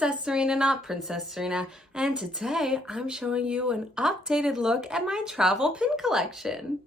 Princess Serena, not Princess Serena, and today I'm showing you an updated look at my travel pin collection.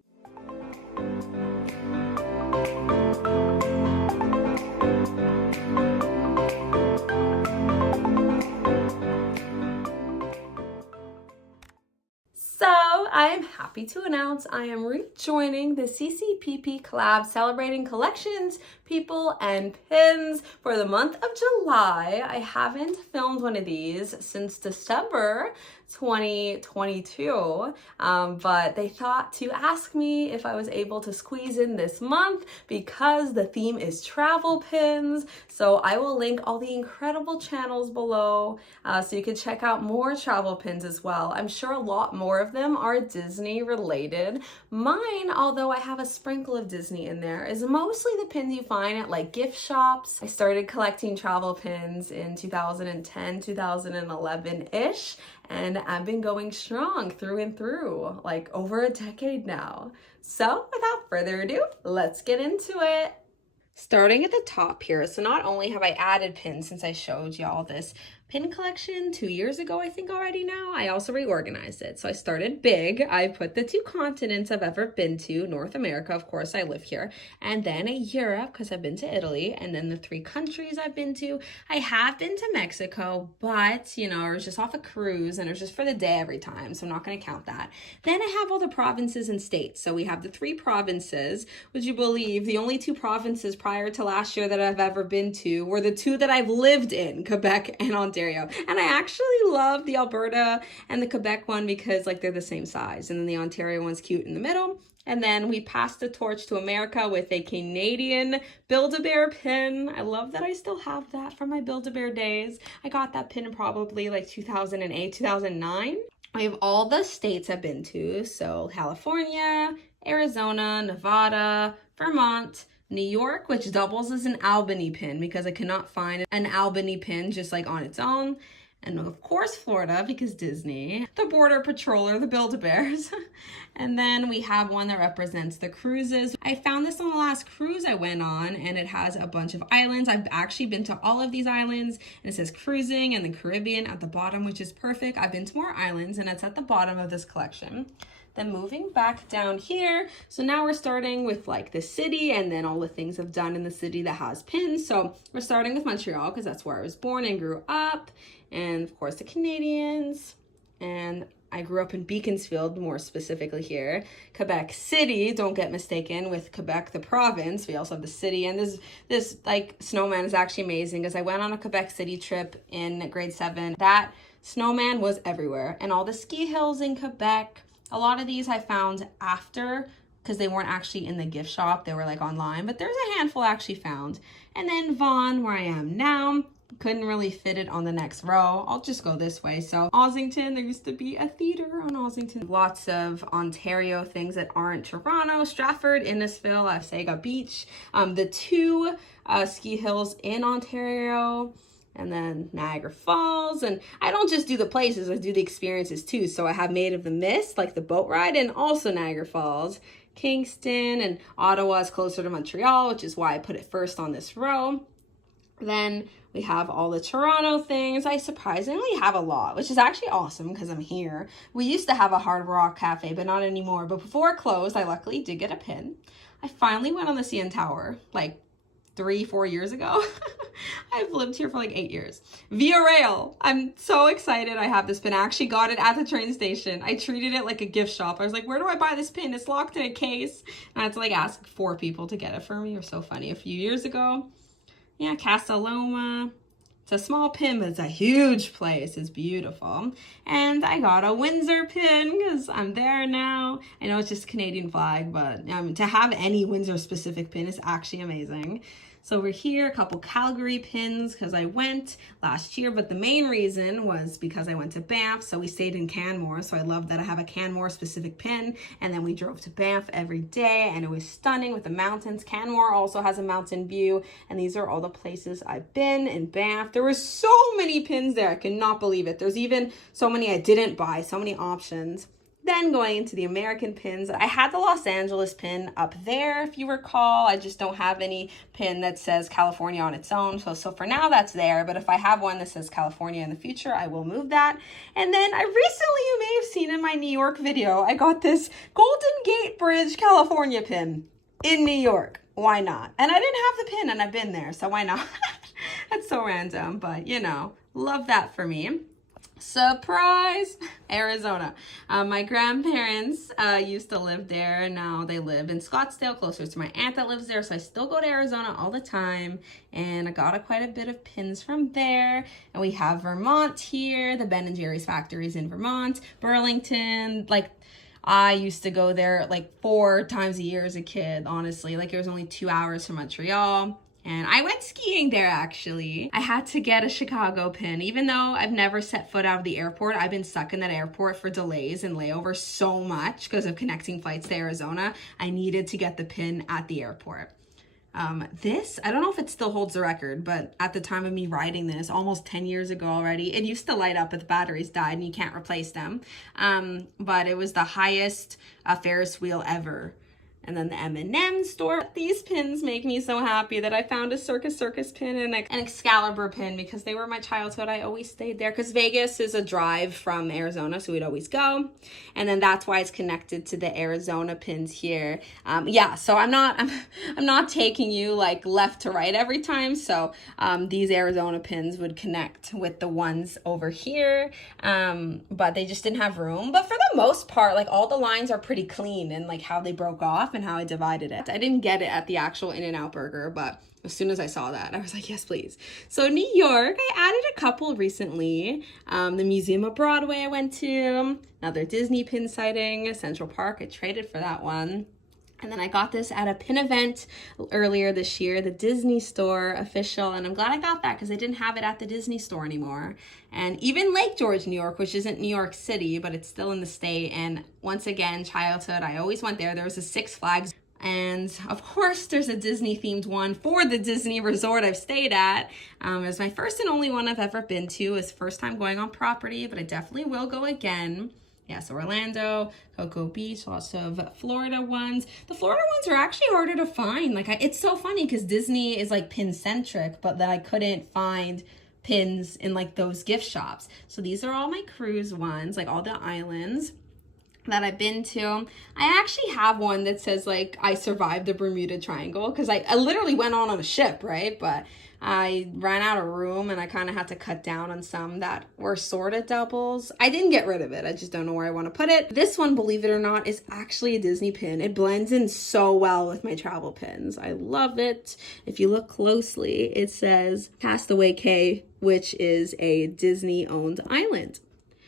So I am happy to announce I am rejoining the CCPP collab celebrating collections, people, and pins for the month of July. I haven't filmed one of these since December 2022, but they thought to ask me if I was able to squeeze in this month because the theme is travel pins. So I will link all the incredible channels below so you can check out more travel pins as well. I'm sure a lot more of them are Disney related. Mine, although I have a sprinkle of Disney in there, is mostly the pins you find at like gift shops. I started collecting travel pins in 2010, 2011-ish, and I've been going strong through and through, like over a decade now. So without further ado, let's get into it. Starting at the top here, so not only have I added pins since I showed y'all this pin collection 2 years ago, I think already now, I also reorganized it. So I started big. I put the 2 continents I've ever been to, North America, of course, I live here, and then Europe, because I've been to Italy, and then the 3 countries I've been to. I have been to Mexico, but, you know, I was just off a cruise, and it was just for the day every time, so I'm not going to count that. Then I have all the provinces and states. So we have the 3 provinces. Would you believe the only 2 provinces prior to last year that I've ever been to were the 2 that I've lived in, Quebec and Ontario. And I actually love the Alberta and the Quebec one because like they're the same size, and then the Ontario one's cute in the middle. And then we passed the torch to America with a Canadian Build-A-Bear pin. I love that I still have that from my Build-A-Bear days. I got that pin probably like 2008, 2009. I have all the states I've been to. So California, Arizona, Nevada, Vermont, New York, which doubles as an Albany pin because I cannot find an Albany pin just like on its own. And of course, Florida, because Disney, the Border Patroller, the Build-A-Bears. And then we have one that represents the cruises. I found this on the last cruise I went on, and it has a bunch of islands. I've actually been to all of these islands, and it says cruising and the Caribbean at the bottom, which is perfect. I've been to more islands, and it's at the bottom of this collection. Then moving back down here, so now we're starting with like the city and then all the things I've done in the city that has pins. So we're starting with Montreal because that's where I was born and grew up. And of course the Canadians. And I grew up in Beaconsfield, more specifically here. Quebec City, don't get mistaken with Quebec, the province. We also have the city, and this like snowman is actually amazing because I went on a Quebec City trip in grade 7. That snowman was everywhere, and all the ski hills in Quebec. A lot of these I found after because they weren't actually in the gift shop. They were like online, but there's a handful I actually found. And then Vaughan, where I am now, couldn't really fit it on the next row. I'll just go this way. So Ossington, there used to be a theater on Ossington. Lots of Ontario things that aren't Toronto, Stratford, Innisfil, Sega Beach, the 2 ski hills in Ontario, and then Niagara Falls. And I don't just do the places, I do the experiences too. So I have Made of the Mist, like the boat ride, and also Niagara Falls, Kingston, and Ottawa is closer to Montreal, which is why I put it first on this row. Then we have all the Toronto things. I surprisingly have a lot, which is actually awesome because I'm here. We used to have a Hard Rock Cafe, but not anymore. But before it closed, I luckily did get a pin. I finally went on the CN Tower, like 3-4 years ago. I've lived here for like 8 years. Via Rail. I'm so excited I have this pin. I actually got it at the train station. I treated it like a gift shop. I was like, where do I buy this pin? It's locked in a case. And I had to like ask 4 people to get it for me. It was so funny. A few years ago. Yeah, Casa Loma. It's a small pin, but it's a huge place. It's beautiful. And I got a Windsor pin because I'm there now. I know it's just Canadian flag, but to have any Windsor specific pin is actually amazing. So we're here, a couple Calgary pins because I went last year, but the main reason was because I went to Banff, so we stayed in Canmore, so I love that I have a Canmore specific pin, and then we drove to Banff every day, and it was stunning with the mountains. Canmore also has a mountain view, and these are all the places I've been in Banff. There were so many pins there, I cannot believe it. There's even so many I didn't buy, so many options. Then going into the American pins, I had the Los Angeles pin up there, if you recall. I just don't have any pin that says California on its own. So for now, that's there. But if I have one that says California in the future, I will move that. And then I recently, you may have seen in my New York video, I got this Golden Gate Bridge California pin in New York. Why not? And I didn't have the pin and I've been there, so why not? That's so random, but you know, love that for me. Surprise! Arizona. My grandparents used to live there, and now they live in Scottsdale, closer to my aunt that lives there, so I still go to Arizona all the time, and I got quite a bit of pins from there. And we have Vermont here, the Ben & Jerry's factories in Vermont, Burlington, like I used to go there like 4 times a year as a kid, honestly. Like it was only 2 hours from Montreal. And I went skiing there, actually. I had to get a Chicago pin. Even though I've never set foot out of the airport, I've been stuck in that airport for delays and layovers so much because of connecting flights to Arizona. I needed to get the pin at the airport. This, I don't know if it still holds the record, but at the time of me writing this, almost 10 years ago already, it used to light up if the batteries died and you can't replace them. But it was the highest Ferris wheel ever. And then the M&M store. These pins make me so happy that I found a Circus pin and an Excalibur pin because they were my childhood. I always stayed there because Vegas is a drive from Arizona, so we'd always go. And then that's why it's connected to the Arizona pins here. Yeah, so I'm not taking you like left to right every time. So these Arizona pins would connect with the ones over here, but they just didn't have room. But for the most part, like all the lines are pretty clean and like how they broke off and how I divided it. I didn't get it at the actual In-N-Out burger, but as soon as I saw that, I was like, yes, please. So New York, I added a couple recently. The Museum of Broadway I went to, another Disney pin sighting, Central Park, I traded for that one. And then I got this at a pin event earlier this year, the Disney store official. And I'm glad I got that because I didn't have it at the Disney store anymore. And even Lake George, New York, which isn't New York City, but it's still in the state. And once again, childhood, I always went there. There was a Six Flags. And of course, there's a Disney themed one for the Disney resort I've stayed at. It was my first and only one I've ever been to. It's first time going on property, but I definitely will go again. Yeah, so Orlando, Cocoa Beach, lots of Florida ones. The Florida ones are actually harder to find. Like, it's so funny because Disney is like pin-centric, but that I couldn't find pins in like those gift shops. So these are all my cruise ones, like all the islands that I've been to. I actually have one that says like I survived the Bermuda Triangle because I literally went on a ship, right? But I ran out of room and I kind of had to cut down on some that were sort of doubles. I didn't get rid of it. I just don't know where I want to put it. This one, believe it or not, is actually a Disney pin. It blends in so well with my travel pins. I love it. If you look closely, it says Castaway Cay, which is a Disney-owned island,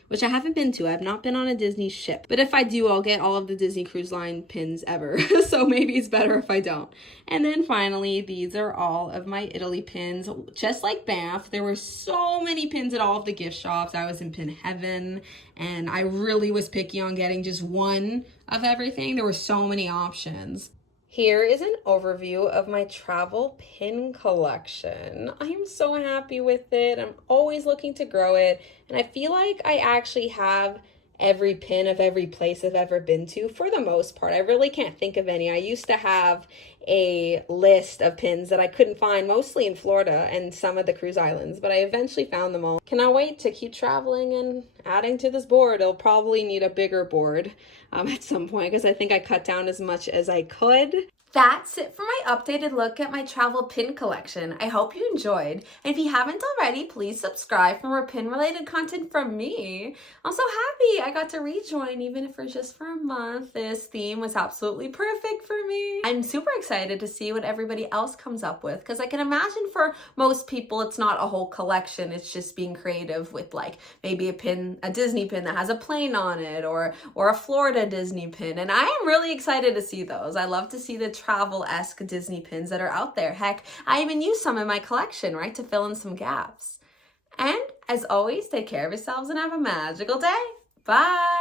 which I haven't been to. I've not been on a Disney ship. But if I do, I'll get all of the Disney Cruise Line pins ever. So maybe it's better if I don't. And then finally, these are all of my Italy pins. Just like Banff, there were so many pins at all of the gift shops. I was in pin heaven, and I really was picky on getting just one of everything. There were so many options. Here is an overview of my travel pin collection. I am so happy with it. I'm always looking to grow it. And I feel like I actually have every pin of every place I've ever been to for the most part. I really can't think of any. I used to have a list of pins that I couldn't find, mostly in Florida and some of the cruise islands, but I eventually found them all. Cannot wait to keep traveling and adding to this board. It'll probably need a bigger board at some point because I think I cut down as much as I could. That's it for my updated look at my travel pin collection. I hope you enjoyed. And if you haven't already, please subscribe for more pin related content from me. I'm so happy I got to rejoin, even if it's just for a month. This theme was absolutely perfect for me. I'm super excited to see what everybody else comes up with because I can imagine for most people it's not a whole collection. It's just being creative with like maybe a Disney pin that has a plane on it or a Florida Disney pin. And I am really excited to see those. I love to see the travel-esque Disney pins that are out there. Heck, I even use some in my collection, right, to fill in some gaps. And as always, take care of yourselves and have a magical day. Bye!